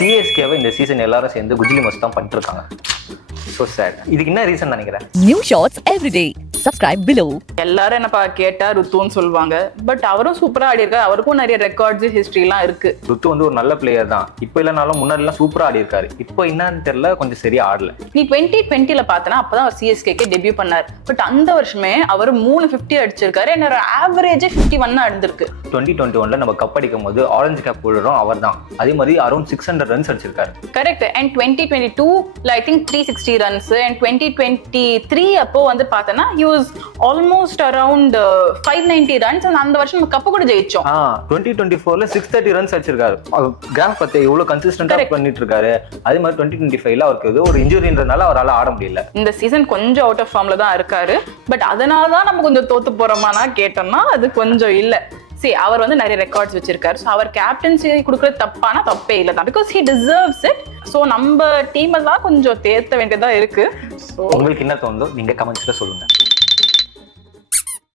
சிஎஸ்கேவை இந்த சீசன் எல்லாரும் சேர்ந்து குஜிலி மஸ்ட் தான் பண்ணிட்டு இருக்காங்க. So sad. இதுக்கு என்ன ரீசன் நினைக்கிறேன்? New shots every day. Subscribe below. எல்லாரும் என்னப்பா கேட்டா ருத்துன்னு சொல்லுவாங்க. பட் அவரும் சூப்பரா ஆடி இருக்காரு. அவருக்கும் நிறைய ரெக்கார்ட்ஸ் ஹிஸ்டரிலாம் இருக்கு. ருத்து வந்து ஒரு நல்ல பிளேயர் தான். இப்போ இல்லைனாலும் முன்னாடி எல்லாம் சூப்பரா ஆடி இருக்காரு. இப்போ என்னன்னு தெரியல, கொஞ்சம் சரியா ஆடல. நீ 2020ல பார்த்தனா அப்பதான் அவர் சிஎஸ்கேக்கு டெபியூ பண்ணார். பட் அந்த வருஷமே அவர் 350 அடிச்சிருக்காரு. என்னோட ஆவரேஜ் 51 அடிச்சிருக்கு. 2021ல நம்ம கப் அடிக்கும் போது ஆரஞ்சு கேப் ஹோல்டரும் அவர் தான். அதே மாதிரி அரௌண்ட் 600 ரன்ஸ் அடிச்சிருக்காரு. கரெக்ட். அண்ட் 2022ல ஐ திங்க் 360 ரன்ஸ். அண்ட் 2023 அப்போ வந்து பார்த்தனா he was almost around 590 runs. அந்த வருஷம் நம்ம கப் கூட ஜெயிச்சோம். 2024ல 630 ரன்ஸ் அடிச்சிருக்காரு. கிராஃப் பத்தி இவ்வளவு கன்சிஸ்டன்ட்டா பண்ணிட்டு இருக்காரு. அதே மாதிரி 2025ல அவருக்கு ஏதோ ஒரு இன்ஜுரின்றனால அவரால ஆட முடியல. இந்த சீசன் கொஞ்சம் அவுட் ஆஃப் ஃபார்ம்ல தான் இருக்காரு. பட் அதனால தான் நம்ம கொஞ்சம் தோத்து போறோமானா கேட்டோம்னா அது கொஞ்சம் இல்ல. அவர் வந்து நிறைய ரெக்கார்ட்ஸ் வச்சிருக்காரு. ஸோ அவர் கேப்டன்சி கொடுக்குறது தப்பானா தப்பே இல்லை தான். Because he deserves it. So நம்ம டீம் தான் கொஞ்சம் தேர்த்த வேண்டியதா இருக்கு. உங்களுக்கு என்ன தோணுதோ நீங்க கமெண்ட்ஸ்ல சொல்லுங்க.